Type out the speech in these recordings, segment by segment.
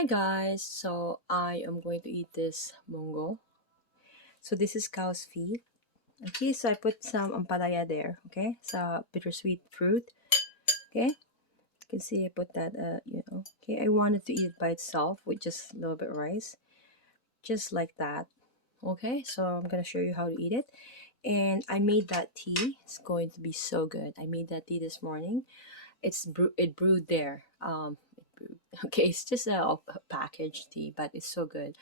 Hi guys, so I am going to eat this mungo. So this is cow's feet. Okay, so I put some ampalaya there. Okay, so bittersweet fruit. Okay, you can see I put that. Okay, I wanted to eat it by itself with just a little bit rice, just like that. Okay, so I'm gonna show you how to eat it. And I made that tea. It's going to be so good. I made that tea this morning. It brewed there. It brewed. Okay, it's just a packaged tea, but it's so good.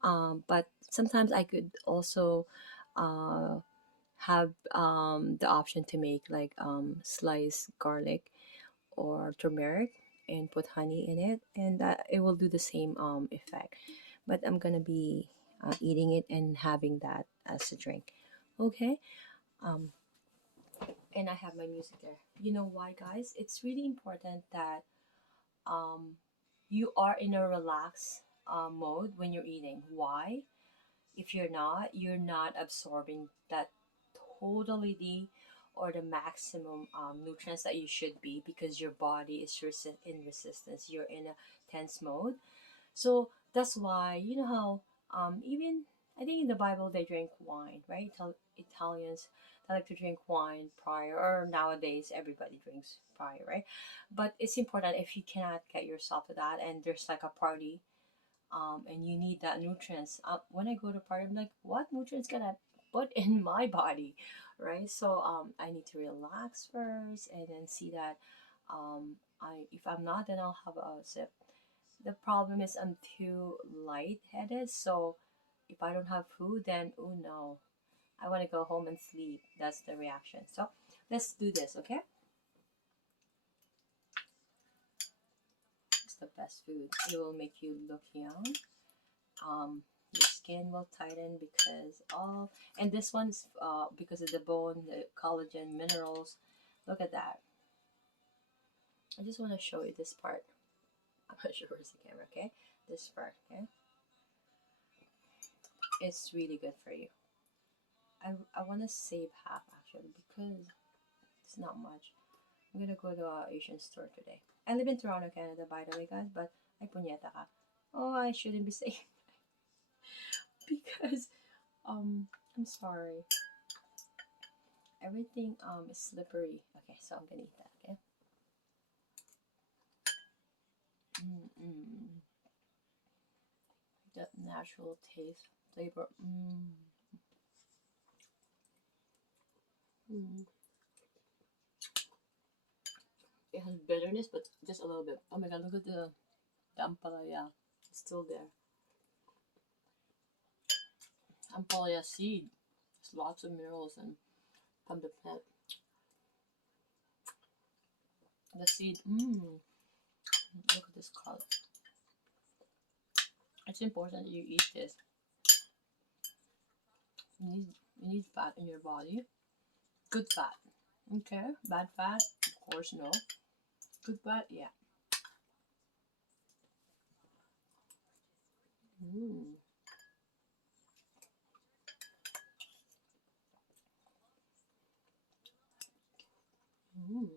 But sometimes I could also uh, have the option to make like sliced garlic or turmeric and put honey in it, and that it will do the same effect. But I'm gonna be eating it and having that as a drink. Okay. Um, and I have my music there. You know why, guys? It's really important that um, you are in a relaxed mode when you're eating. Why? If you're not absorbing that totally the or the maximum nutrients that you should be, because your body is in resistance. You're in a tense mode. So that's why, you know how even I think in the Bible they drink wine, right? Italians, they like to drink wine prior, or nowadays everybody drinks prior, right? But it's important if you cannot get yourself to that, and there's like a party, and you need that nutrients. When I go to party, I'm like, what nutrients can I put in my body, right? So I need to relax first, and then see that if I'm not, then I'll have a sip. The problem is I'm too lightheaded, so if I don't have food, then oh no, I want to go home and sleep. That's the reaction. So let's do this, okay? It's the best food. It will make you look young. Your skin will tighten because all, and this one's because of the bone, the collagen, minerals. Look at that. I just want to show you this part. I'm not sure where's the camera, okay? This part, okay? It's really good for you. I want to save half actually because it's not much. I'm gonna go to a Asian store today. I live in Toronto, Canada, by the way, guys, but ay punyeta ka. Oh, I shouldn't be saying because I'm sorry. Everything is slippery. Okay, so I'm gonna eat that. Okay. Mm-mm. That natural taste, flavor. Mm. It has bitterness, but just a little bit. Oh my god, look at the ampalaya. It's still there. Ampalaya seed. There's lots of minerals and from the plant. The seed. Look at this color. It's important that you eat this. You need fat in your body. Good fat. Okay. Bad fat, of course, no. Good fat, yeah. Mm. Mm.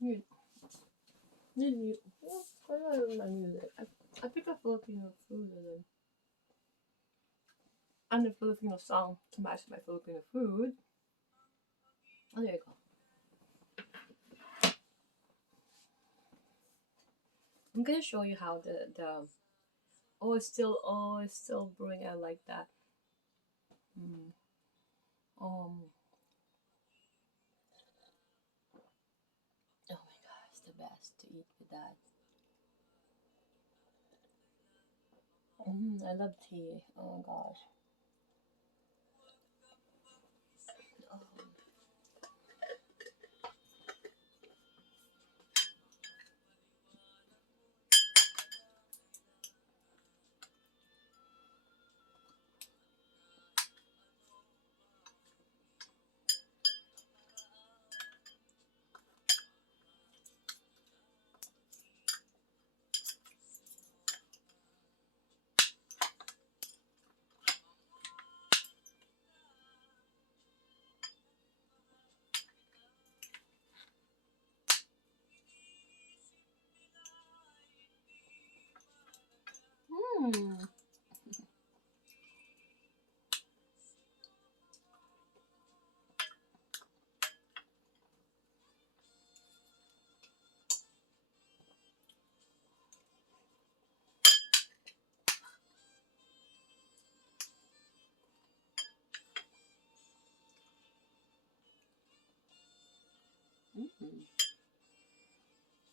Mm. You, what do I music? I pick a Filipino food and a Filipino song to match my Filipino food. Oh, there you go. I'm gonna show you how the it's still brewing. I like that. Mm. Um. Oh my god, it's the best to eat with that. I love tea. Oh my gosh. Oh.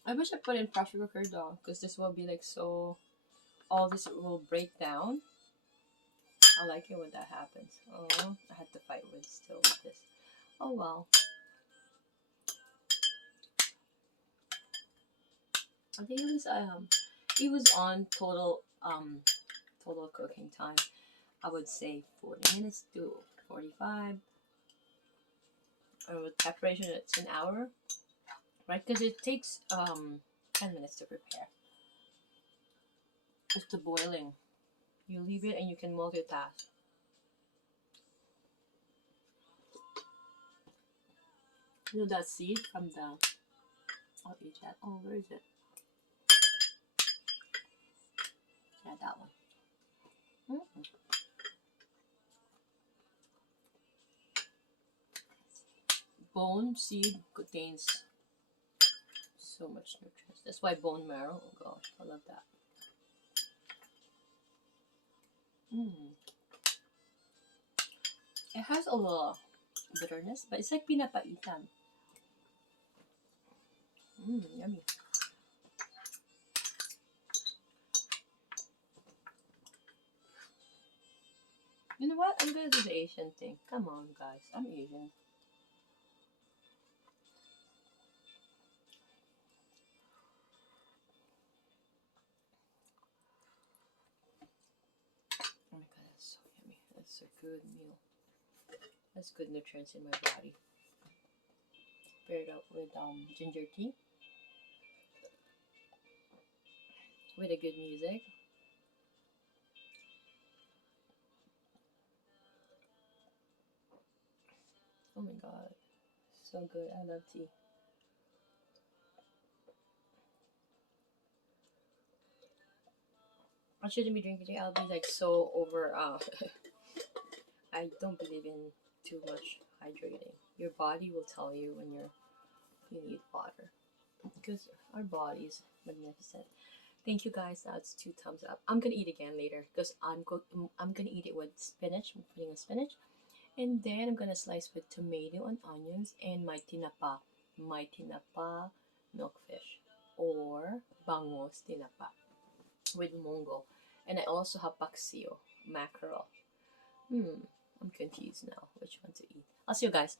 I wish I put in pressure cooker though, because this will be like so. All this will break down. I like it when that happens. Oh, I had to fight with still with this. Oh well. I think it was on total cooking time. I would say 40 minutes to 45. And with preparation, it's an hour, right? Because it takes 10 minutes to prepare. Just the boiling. You leave it and you can multitask. You know that seed from the. I'll eat that. Oh, where is it? Yeah, that one. Mm. Bone seed contains so much nutrients. That's why bone marrow. Oh gosh, I love that. It has a little bitterness, but it's like pinapaitan. Yummy. You know what? I'm gonna do the Asian thing. Come on, guys. I'm Asian. Oh my god, that's so yummy. That's a good meal. That's good nutrients in my body. Paired up with ginger tea, with a good music. Oh my god, so good. I love tea. I shouldn't be drinking tea. I'll be like so over. I don't believe in too much hydrating. Your body will tell you when you need water because our body is magnificent. Thank you guys. That's 2 thumbs up. I'm gonna eat again later because I'm gonna eat it with spinach. I'm putting a spinach, and then I'm gonna slice with tomato and onions and my tinapa milkfish or bangus tinapa with mungo, and I also have paksiw mackerel. I'm confused now which one to eat. I'll see you guys.